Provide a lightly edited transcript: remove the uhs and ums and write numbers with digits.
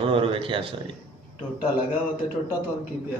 ਹੁਣ ਹੋਰ ਵੇਖਿਆ ਸੋਈ ਟੋਟਾ ਲਗਾ ਵਾ ਤੇ ਟੋਟਾ ਤੋਂ ਕੀ ਪਿਆ